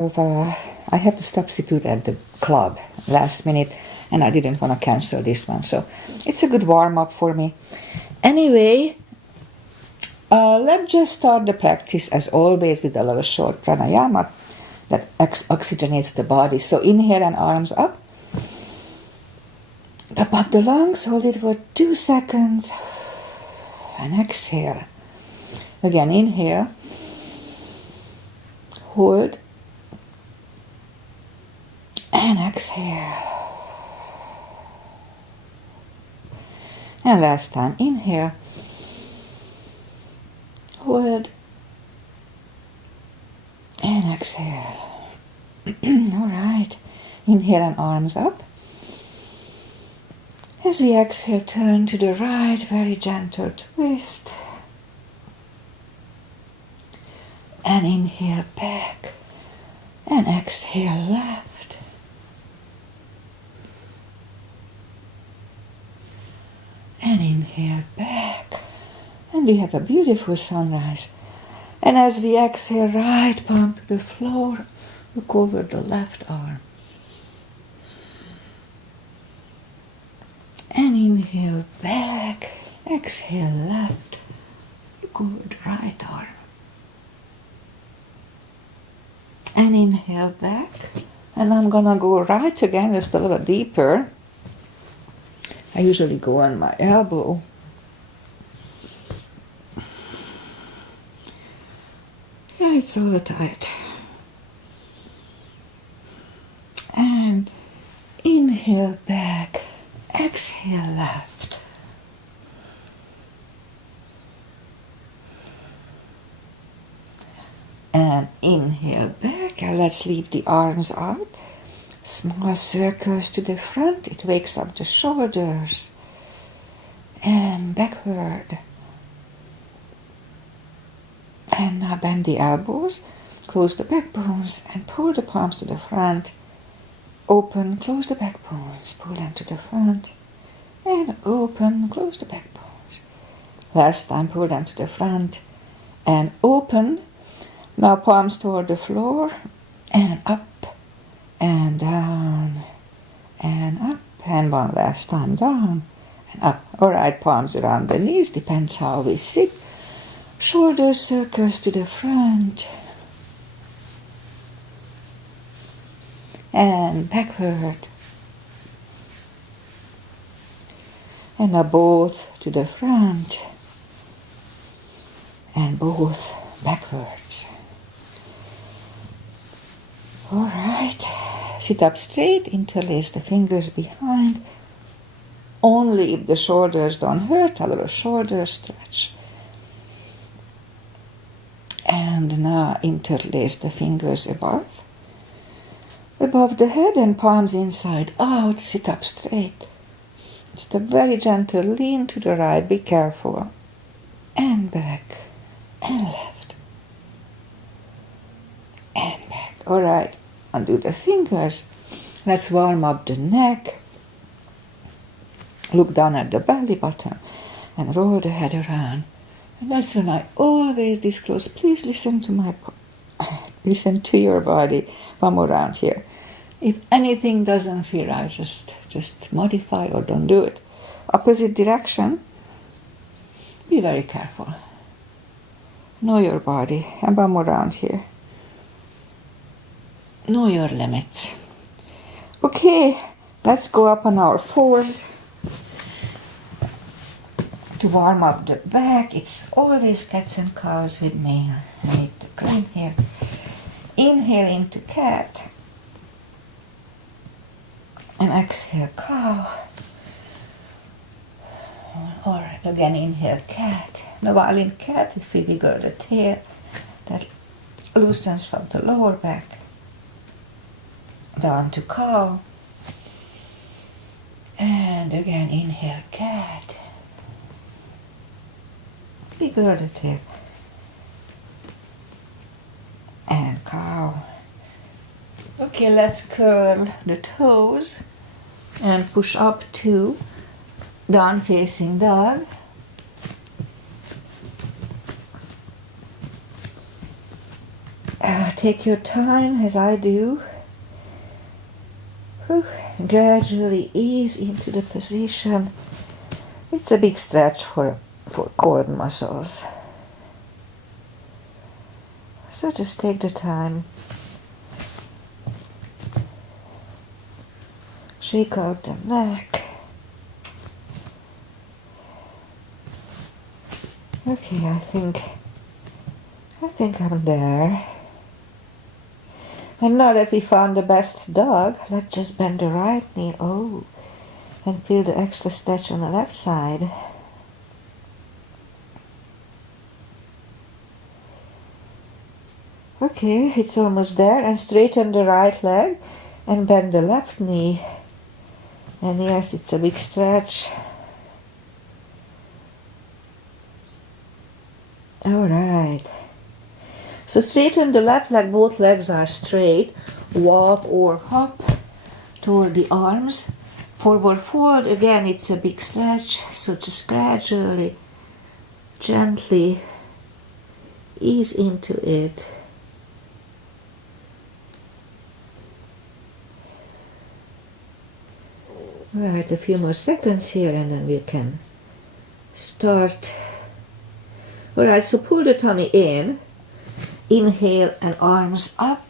I have to substitute at the club last minute, and I didn't want to cancel this one, so it's a good warm-up for me. Anyway, let's just start the practice as always with a little short pranayama that oxygenates the body. So inhale and arms up above the lungs, hold it for 2 seconds, and exhale. Again, inhale, hold, and exhale. And last time, inhale, hold, and exhale. All right, inhale and arms up. As we exhale, turn to the right, very gentle twist. And inhale back, and exhale left. And inhale back, and we have a beautiful sunrise. And as we exhale, right palm to the floor, look over the left arm. And inhale back, exhale left, look over the right arm. And inhale back, and I'm gonna go right again, just a little deeper. I usually go on my elbow. Yeah, it's all tight. And inhale back, exhale left. And inhale back, and let's leave the arms out. Small circles to the front, it wakes up the shoulders. And backward. And now bend the elbows, close the backbones, and pull the palms to the front. Open, close the backbones, pull them to the front. And open, close the backbones. Last time, pull them to the front. And open. Now palms toward the floor, and up, and down, and up, and one last time down, and up. All right, palms around the knees, depends how we sit. Shoulder circles to the front, and backward, and now both to the front, and both backwards. All right, sit up straight, interlace the fingers behind. Only if the shoulders don't hurt, a little shoulder stretch. And now interlace the fingers above the head, and palms inside out, sit up straight. Just a very gentle lean to the right, be careful. And back, and left, and back. All right, undo the fingers. Let's warm up the neck. Look down at the belly button and roll the head around. And that's when I always disclose. Please listen to your body. One more round here. If anything doesn't feel right, just modify or don't do it. Opposite direction. Be very careful. Know your body. And one more round here. Know your limits. Okay, let's go up on our fours. To warm up the back, it's always cats and cows with me. I need to clean here. Inhale into cat. And exhale cow. Or again inhale cat. Now while in cat, if we wiggle the tail, that loosens up the lower back. Down to cow. And again inhale cat. Wiggle the tail. And cow. Okay, let's curl the toes and push up to down facing dog. take your time as I do. Gradually ease into the position. It's a big stretch for core muscles. So just take the time. Shake out the neck. Okay, I think I'm there. And now that we found the best dog, let's just bend the right knee. Oh, and feel the extra stretch on the left side. Okay, it's almost there. And straighten the right leg and bend the left knee. And yes, it's a big stretch. All right. So straighten the left leg, both legs are straight. Walk or hop toward the arms. Forward fold, again it's a big stretch, so just gradually, gently ease into it. Right, a few more seconds here and then we can start. Alright, so pull the tummy in, inhale and arms up,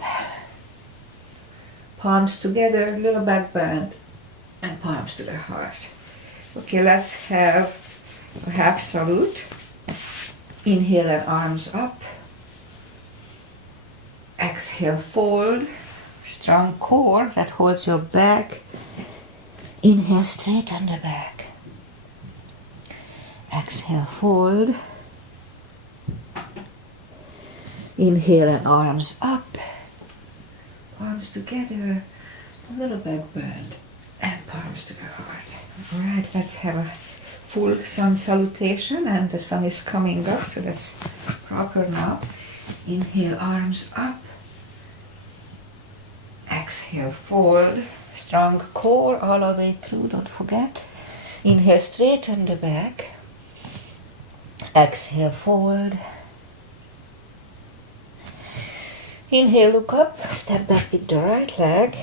palms together, little back bend, and palms to the heart. Okay, let's have a half salute. Inhale and arms up. Exhale, fold. Strong core that holds your back. Inhale, straighten the back. Exhale, fold. Inhale and arms up. Palms together. A little back bend. And palms to the heart. Alright, let's have a full sun salutation, and the sun is coming up, so that's proper now. Inhale, arms up. Exhale, fold. Strong core all the way through, don't forget. Inhale, straighten the back. Exhale, fold. Inhale, look up, step back with the right leg.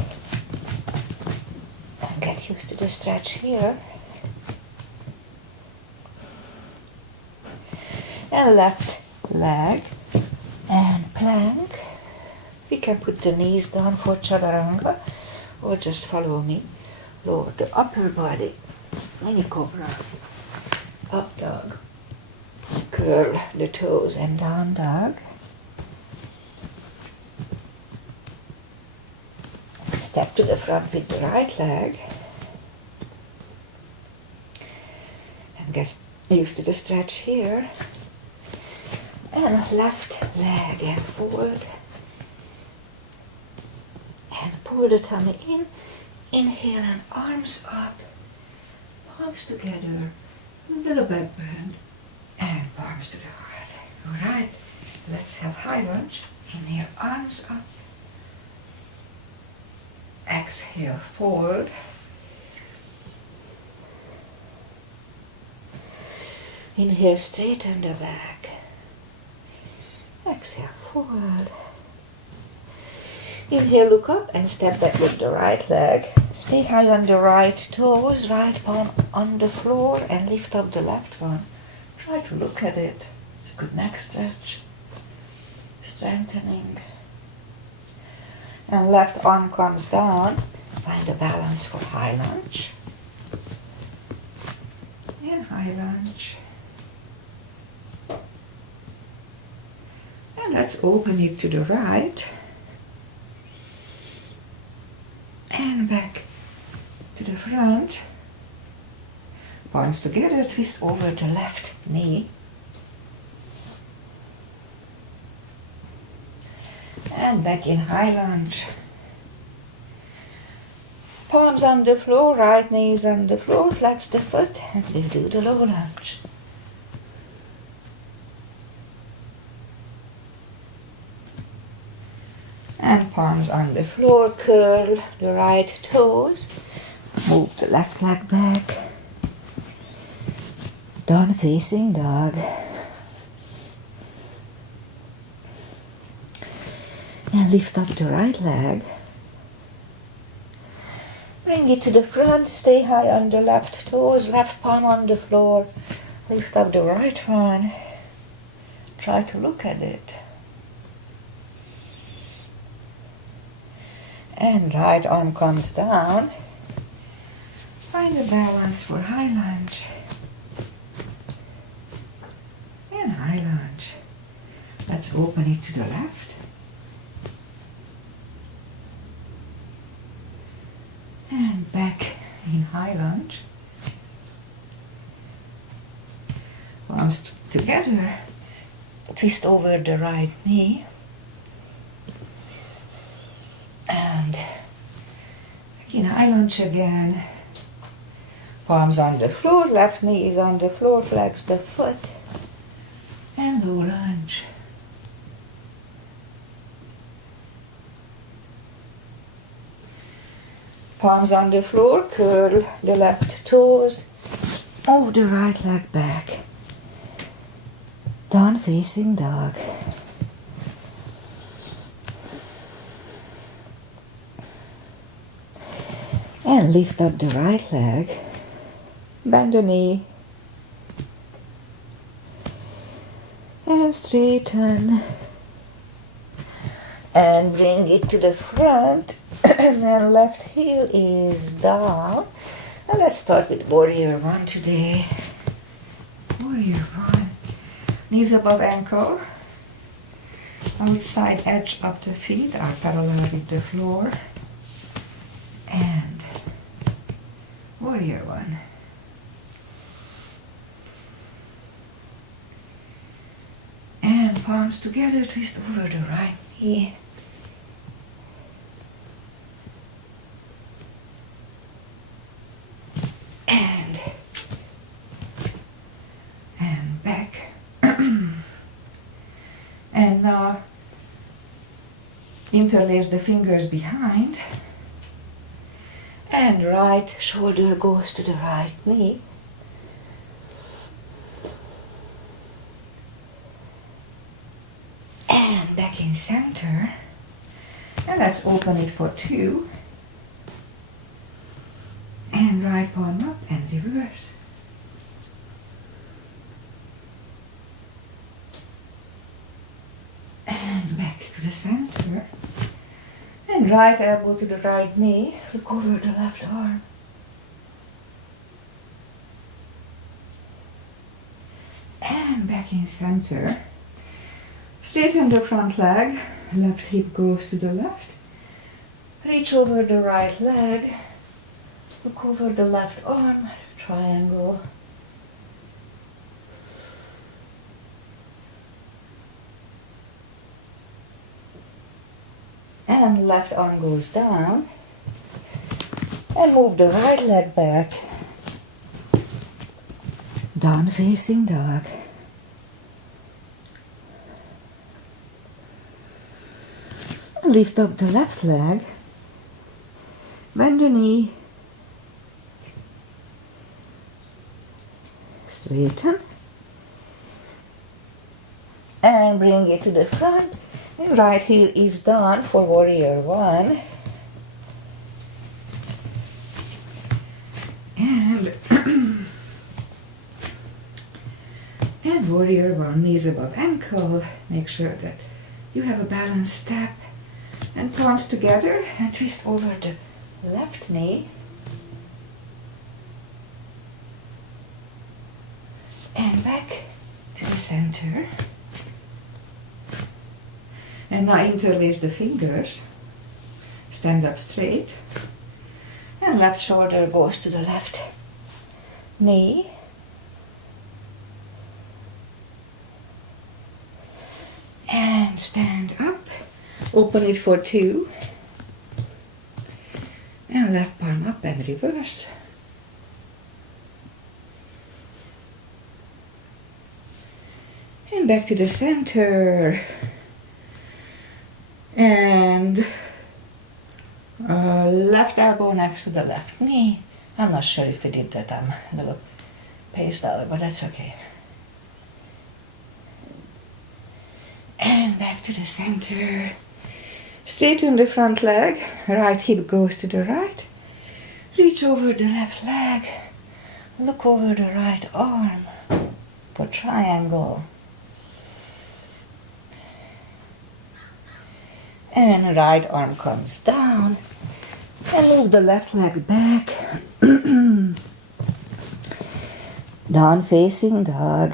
And get used to the stretch here. And left leg and plank. We can put the knees down for chaturanga or just follow me. Lower the upper body, mini cobra, up dog, curl the toes and down dog. Step to the front with the right leg and get used to the stretch here. And left leg and forward. And pull the tummy in. Inhale and arms up. Palms together. A little back bend. And palms to the heart. Alright, let's have high lunge. Inhale, arms up. Exhale, forward. Inhale, straighten the back. Exhale, forward. Inhale, look up and step back with the right leg. Stay high on the right toes, right palm on the floor, and lift up the left one. Try to look at it. It's a good neck stretch. Strengthening. And left arm comes down. Find a balance for high lunge. And high lunge. And let's open it to the right. And back to the front. Palms together, twist over the left knee. And back in high lunge. Palms on the floor, right knees on the floor, flex the foot, and we'll do the low lunge. And palms on the floor, curl the right toes, move the left leg back, down facing dog. And And lift up the right leg. Bring it to the front, stay high on the left toes, left palm on the floor. Lift up the right one. Try to look at it. And right arm comes down. Find a balance for high lunge. And high lunge. Let's open it to the left. And back in high lunge. Palms together. Twist over the right knee. And back in high lunge again. Palms on the floor, left knee is on the floor, flex the foot. And low lunge. Palms on the floor, curl the left toes, move the right leg back. Down facing dog. And lift up the right leg, bend the knee, and straighten. And bring it to the front. And then left heel is down. And let's start with warrior one today. Warrior one. Knees above ankle. On the side edge of the feet are parallel with the floor. And warrior one. And palms together, twist over the right knee. And back. And now interlace the fingers behind. And right shoulder goes to the right knee. And back in center. And let's open it for two. And right palm up and reverse. And back to the center. And right elbow to the right knee. Look over the left arm. And back in center. Straighten the front leg. Left hip goes to the left. Reach over the right leg. Look over the left arm. Triangle. And left arm goes down. And move the right leg back. Down facing dog. Lift up the left leg. Bend the knee. Straighten. And bring it to the front. And right heel is down for warrior one. And and warrior one, knees above ankle. Make sure that you have a balanced step. And palms together and twist over the left knee. And back to the center. And now interlace the fingers. Stand up straight. And left shoulder goes to the left knee. And stand up. Open it for two. And left palm up and reverse. And back to the center. And left elbow next to the left knee. I'm not sure if we did that. I'm a little paced out, but that's okay. And back to the center. Straighten the front leg, right hip goes to the right. Reach over the left leg, look over the right arm for triangle. And right arm comes down. And move the left leg back. Down facing dog.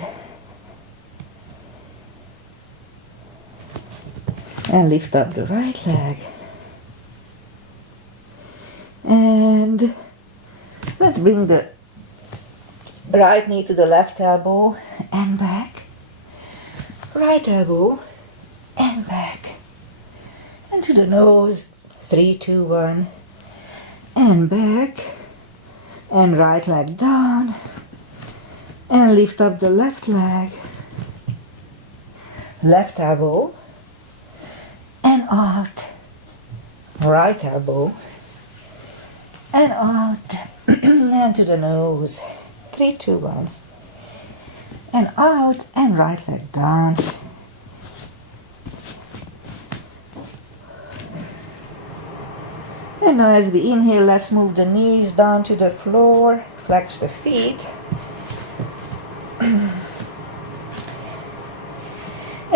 And lift up the right leg. And let's bring the right knee to the left elbow and back. Right elbow and back. And to the nose. 3, 2, 1. And back. And right leg down. And lift up the left leg. Left elbow. And out. Right elbow. And out. And to the nose. 3, 2, 1. And out. And right leg down. And now as we inhale, let's move the knees down to the floor. Flex the feet. And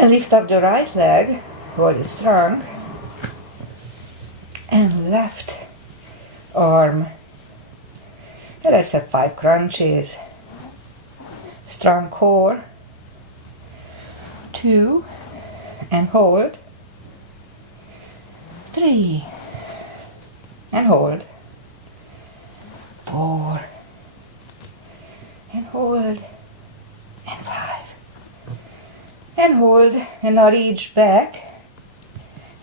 lift up the right leg. Hold it strong. And left arm. And let's have 5 crunches. Strong core. 2. And hold. 3. And hold. 4. And hold. And 5. And hold. And now reach back.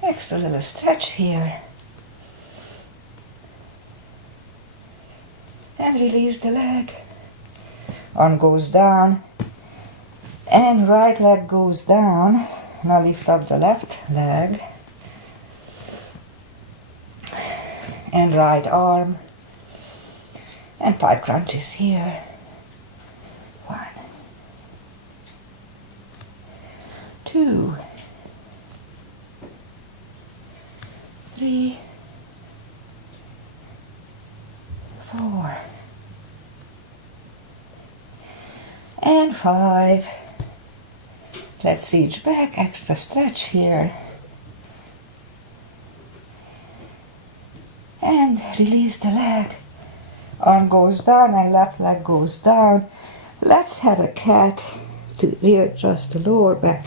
Extra little stretch here. And release the leg. Arm goes down. And right leg goes down. Now lift up the left leg. And right arm. And 5 crunches here. 1. 2. 3. 4. And 5. Let's reach back, extra stretch here. And release the leg. Arm goes down and left leg goes down. Let's have a cat to readjust the lower back.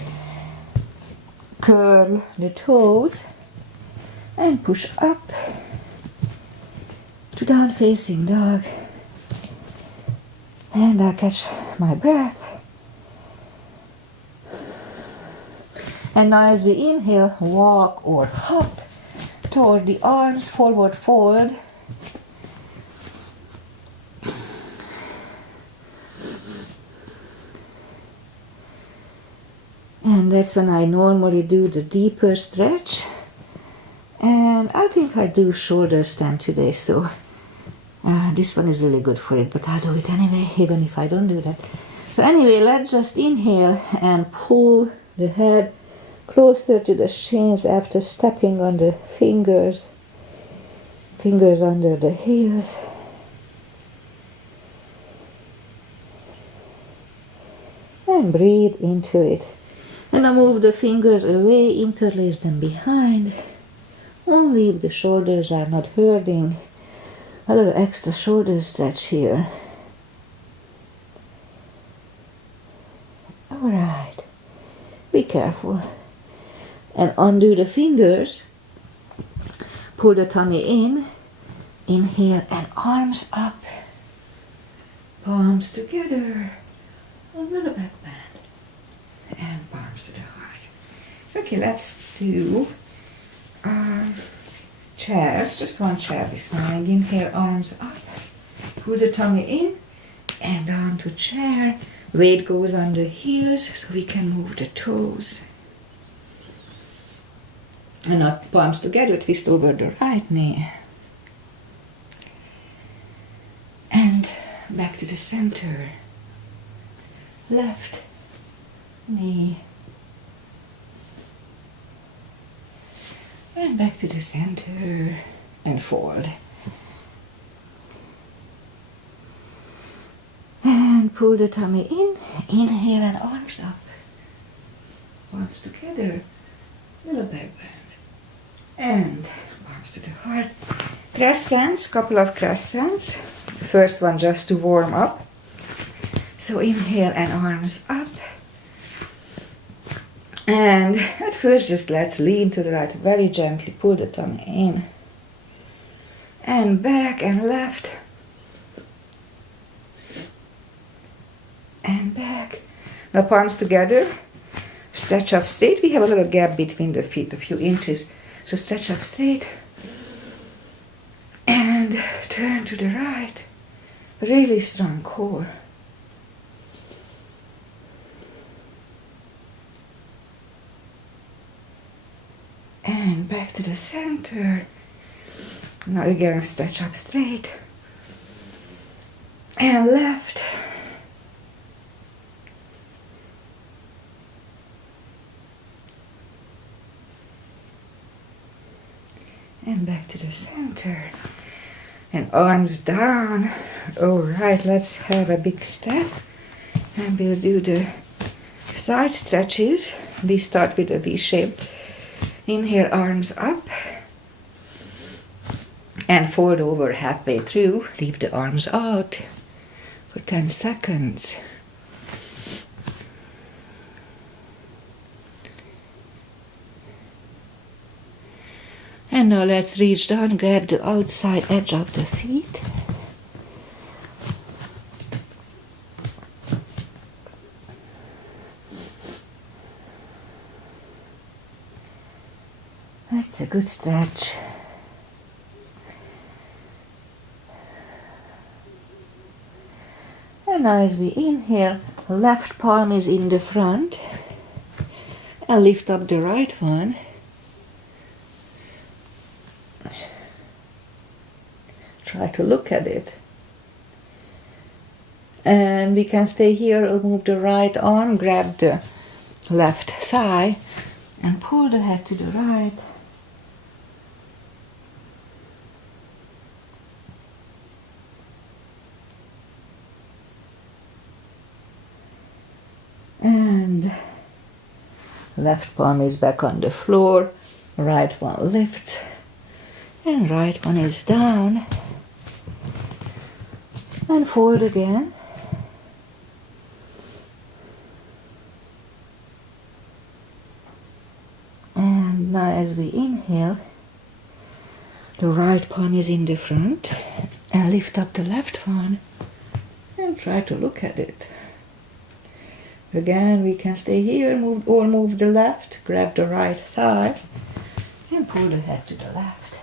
Curl the toes and push up to down facing dog. And I'll catch my breath. And now as we inhale, walk or hop toward the arms, forward fold. And that's when I normally do the deeper stretch. And I think I do shoulder stand today, so this one is really good for it, but I'll do it anyway, even if I don't do that. So anyway, let's just inhale and pull the head closer to the shins after stepping on the fingers. Fingers under the heels. And breathe into it. And now move the fingers away, interlace them behind. Only if the shoulders are not hurting. A little extra shoulder stretch here. Alright. Be careful. And undo the fingers. Pull the tummy in. Inhale and arms up. Palms together. A little back bend. And palms to the heart. Okay, let's do chairs. Just one chair this morning. Inhale, arms up. Pull the tummy in and down to chair. Weight goes on the heels so we can move the toes. And now palms together, twist over the right knee. And back to the center. Left knee. And back to the center and fold. And pull the tummy in, inhale and arms up. Arms together, little back bend. And arms to the heart. Crescents, couple of crescents. First one just to warm up. So inhale and arms up. And at first just let's lean to the right, very gently pull the tummy in. And back and left. And back. Now palms together. Stretch up straight. We have a little gap between the feet, a few inches. So stretch up straight. And turn to the right. Really strong core. And back to the center. Now again, stretch up straight. And left. And back to the center. And arms down. All right, let's have a big step. And we'll do the side stretches. We start with a V shape. Inhale, arms up. And fold over halfway through. Leave the arms out for 10 seconds. And now let's reach down, grab the outside edge of the feet. That's a good stretch. And now as we inhale, left palm is in the front. And lift up the right one. Try to look at it. And we can stay here or move the right arm, grab the left thigh and pull the head to the right. And left palm is back on the floor, right one lifts and right one is down. And fold again. And now as we inhale, the right palm is in the front and lift up the left one and try to look at it. Again, we can stay here, move the left, grab the right thigh and pull the head to the left.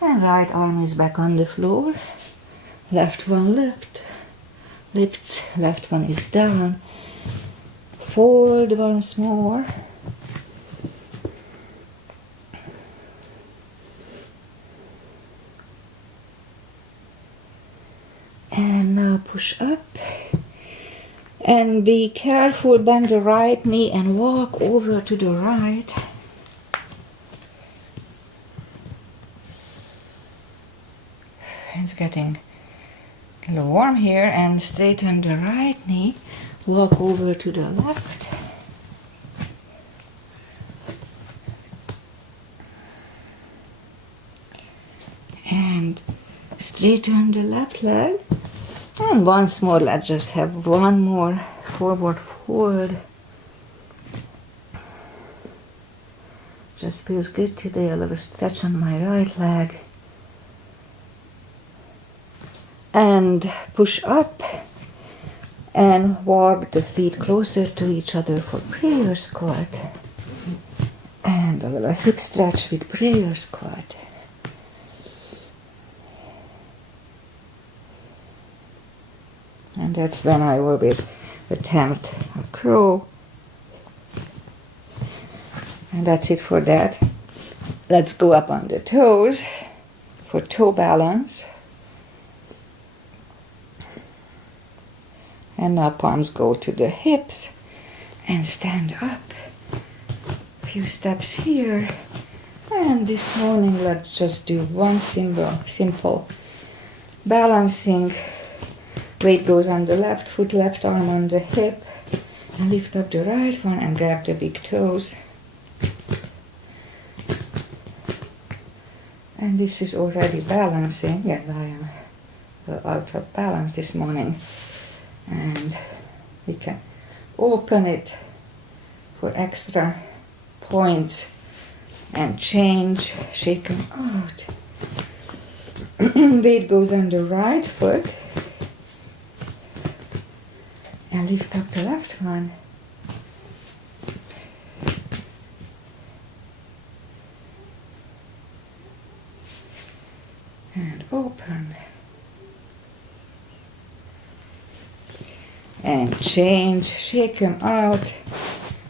And right arm is back on the floor. Left one lifts, left one is down. Fold once more. And now push up. And be careful, bend the right knee and walk over to the right. It's getting a little warm here, and straighten the right knee, walk over to the left. And straighten the left leg. And once more, let's just have one more forward fold. Just feels good today, a little stretch on my right leg. And push up and walk the feet closer to each other for prayer squat. And a little hip stretch with prayer squat. And that's when I always attempt a crow. And that's it for that. Let's go up on the toes for toe balance. And now palms go to the hips and stand up. A few steps here. And this morning let's just do one simple balancing. Weight goes on the left foot, left arm on the hip. And lift up the right one and grab the big toes. And this is already balancing, and I am a little out of balance this morning. And we can open it for extra points and change, shake them out. Weight goes on the right foot and lift up the left one. And open. And change, shake them out.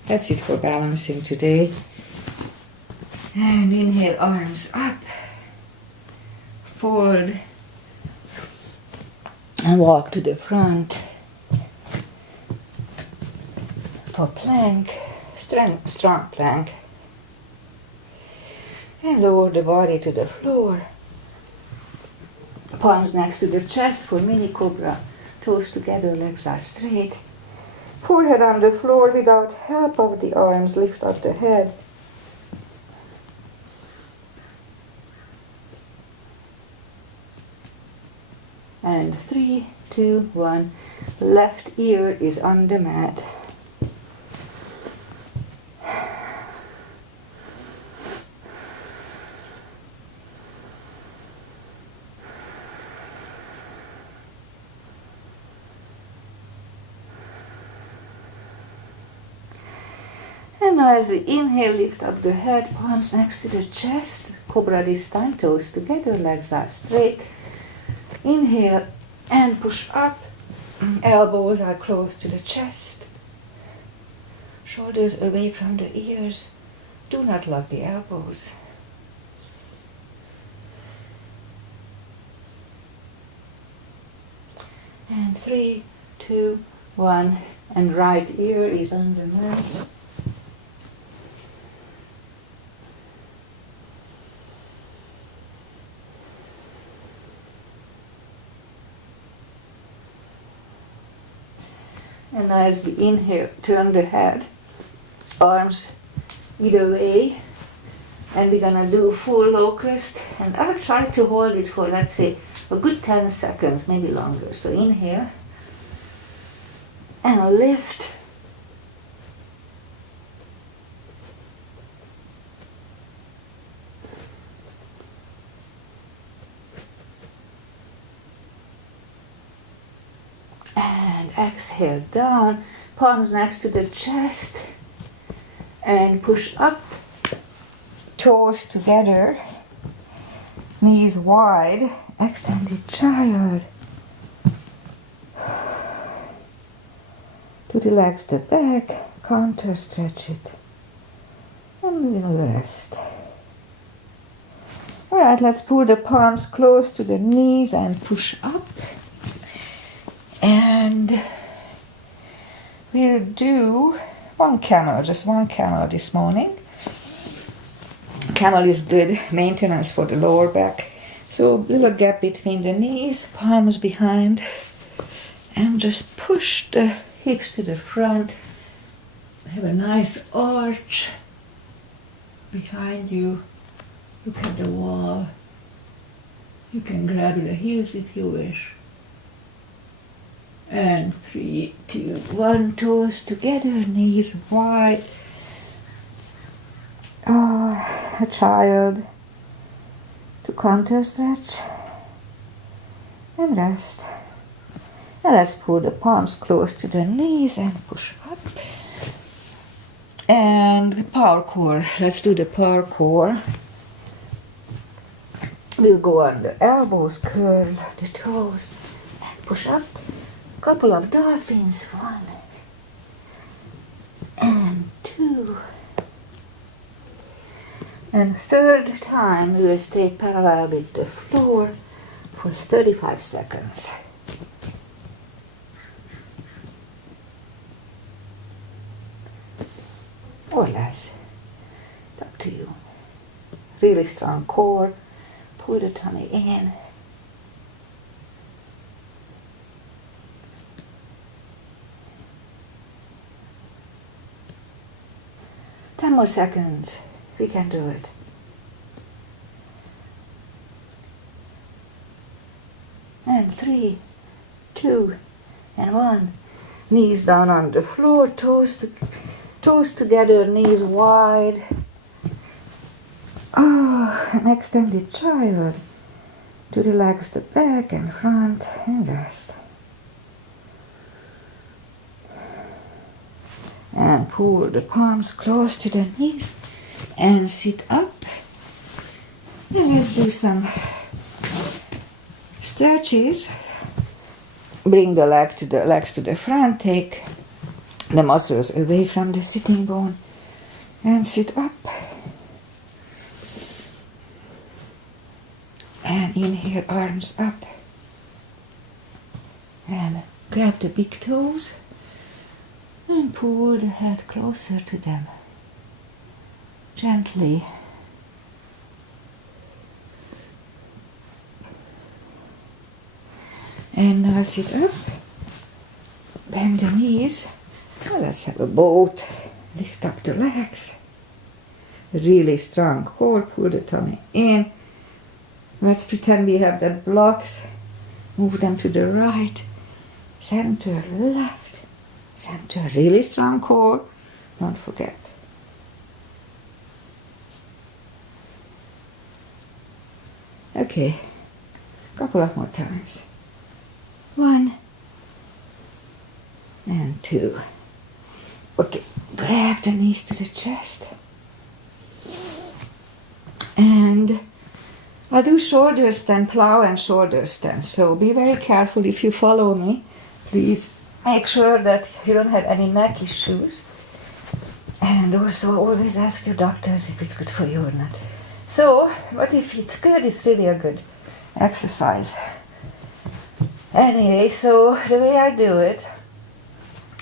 That's it for balancing today. And inhale, arms up. Forward. And walk to the front. For plank, strong plank. And lower the body to the floor. Palms next to the chest for mini cobra. Toes together, legs are straight. Forehead on the floor without help of the arms. Lift up the head. And 3, 2, 1. Left ear is on the mat. And now as we inhale, lift up the head, palms next to the chest. Cobra this time, toes together, legs are straight. Inhale and push up. Elbows are close to the chest. Shoulders away from the ears. Do not lock the elbows. And 3, 2, 1. And right ear is on the mat. And as we inhale, turn the head, arms either way, and we're gonna do full locust, and I'll try to hold it for, let's say, a good 10 seconds, maybe longer. So inhale, and I'll lift, and exhale down, palms next to the chest, and push up, toes together, knees wide, extended child. To relax the back, counter stretch it, and we'll rest. Alright, let's pull the palms close to the knees and push up. And we'll do one camel, just one camel this morning. Camel is good maintenance for the lower back. So a little gap between the knees, palms behind, and just push the hips to the front. Have a nice arch behind you. Look at the wall. You can grab the heels if you wish. And 3, 2, 1, toes together, knees wide. A child to counter stretch and rest. And let's pull the palms close to the knees and push up. And power core. Let's do the power core. We'll go on the elbows, curl the toes, and push up. Couple of dolphins, 1 and 2. And third time we will stay parallel with the floor for 35 seconds. or less. It's up to you. Really strong core. Pull the tummy in. Ten more seconds. We can do it. And 3, 2, and 1. Knees down on the floor, toes together, knees wide. Oh, an extended child to relax the back and front and rest. And pull the palms close to the knees and sit up. And let's do some stretches. Bring the legs to the front, take the muscles away from the sitting bone and sit up. And inhale, arms up. And grab the big toes and pull the head closer to them. Gently. And now sit up, bend the knees. Now let's have a boat. Lift up the legs. Really strong core, pull the tummy in. Let's pretend we have that blocks. Move them to the right, center, left, center. Really strong core, don't forget. Okay, couple of more times. 1 and 2. Okay, grab the knees to the chest. And I'll do shoulder stand, plow and shoulder stand. So be very careful if you follow me. Please make sure that you don't have any neck issues. And also always ask your doctors if it's good for you or not. So, but if it's good, it's really a good exercise. Anyway, so the way I do it,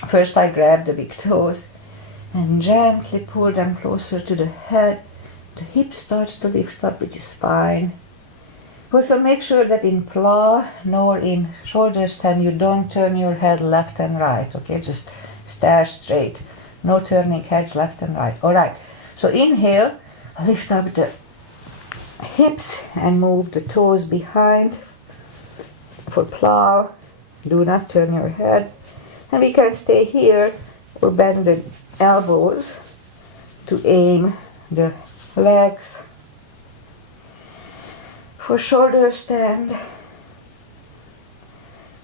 first I grab the big toes and gently pull them closer to the head. The hip starts to lift up, which is fine. Also make sure that in plow nor in shoulder stand you don't turn your head left and right, okay? Just stare straight. No turning heads left and right. Alright, so inhale, lift up the hips and move the toes behind. For plow, do not turn your head. And we can stay here or bend the elbows to aim the legs. For shoulder stand,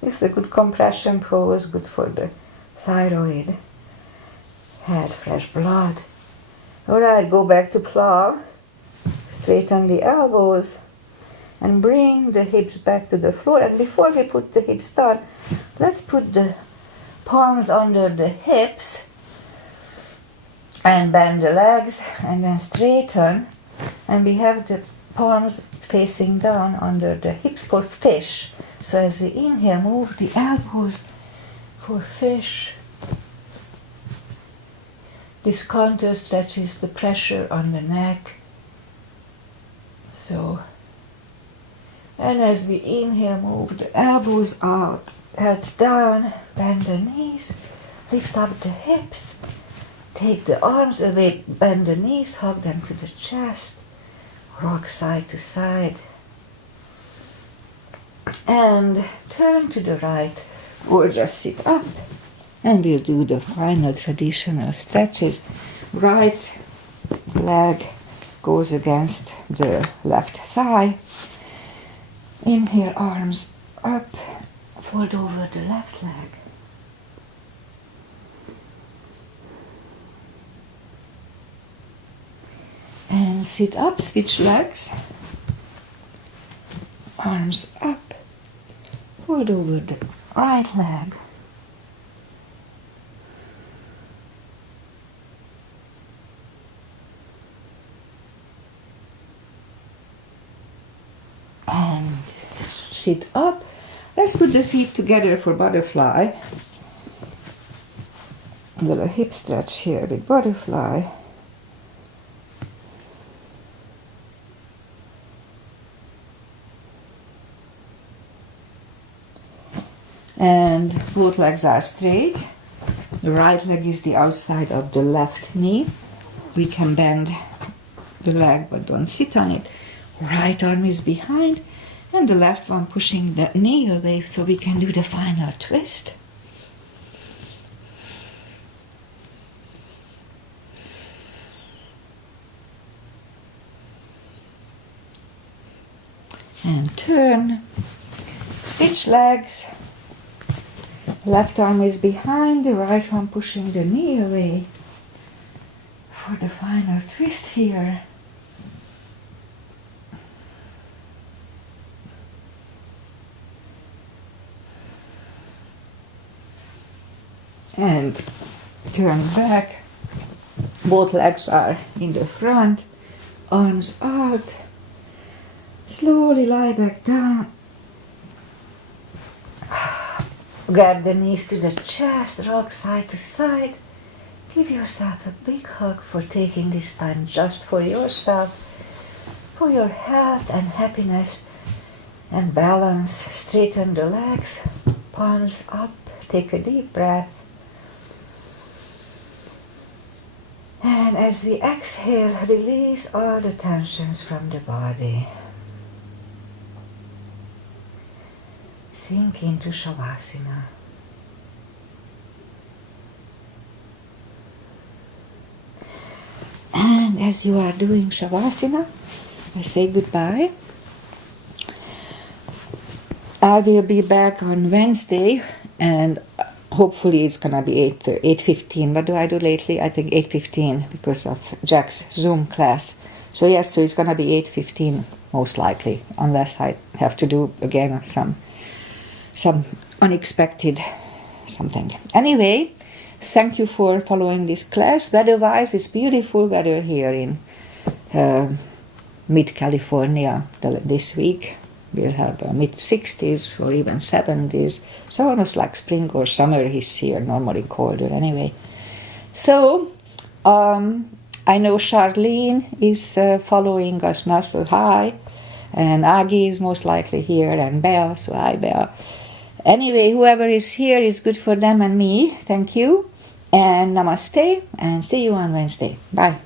it's a good compression pose, good for the thyroid. Head, fresh blood. Alright, go back to plow. Straighten the elbows. And bring the hips back to the floor. And before we put the hips down, let's put the palms under the hips and bend the legs and then straighten. And we have the palms facing down under the hips for fish. So as we inhale, move the elbows for fish. This counter stretches the pressure on the neck. So, and as we inhale, move the elbows out, heads down, bend the knees, lift up the hips, take the arms away, bend the knees, hug them to the chest, rock side to side, and turn to the right, or just sit up, and we'll do the final traditional stretches. Right leg goes against the left thigh. Inhale, arms up, fold over the left leg. And sit up, switch legs. Arms up, fold over the right leg. And sit up. Let's put the feet together for butterfly. A little hip stretch here with butterfly. And both legs are straight. The right leg is the outside of the left knee. We can bend the leg but don't sit on it. Right arm is behind and the left one pushing the knee away so we can do the final twist. And turn, switch legs, left arm is behind, the right one pushing the knee away for the final twist here. And turn back, both legs are in the front, arms out. Slowly lie back down. Grab the knees to the chest, rock side to side. Give yourself a big hug for taking this time just for yourself, for your health and happiness and balance. Straighten the legs, palms up, take a deep breath. And as we exhale, release all the tensions from the body. Sink into Shavasana. And as you are doing Shavasana, I say goodbye. I will be back on Wednesday and hopefully it's going to be 8:15. What do I do lately? I think 8:15 because of Jack's Zoom class. So yes, so it's going to be 8:15 most likely, unless I have to do again some unexpected something. Anyway, thank you for following this class. Weather-wise, it's beautiful weather here in mid-California this week. We'll have mid-60s or even 70s. It's almost like spring or summer is here, normally colder anyway. So, I know Charlene is following us now, so hi. And Agi is most likely here, and Bea, so hi Bea. Anyway, whoever is here is good for them and me. Thank you. And namaste, and see you on Wednesday. Bye.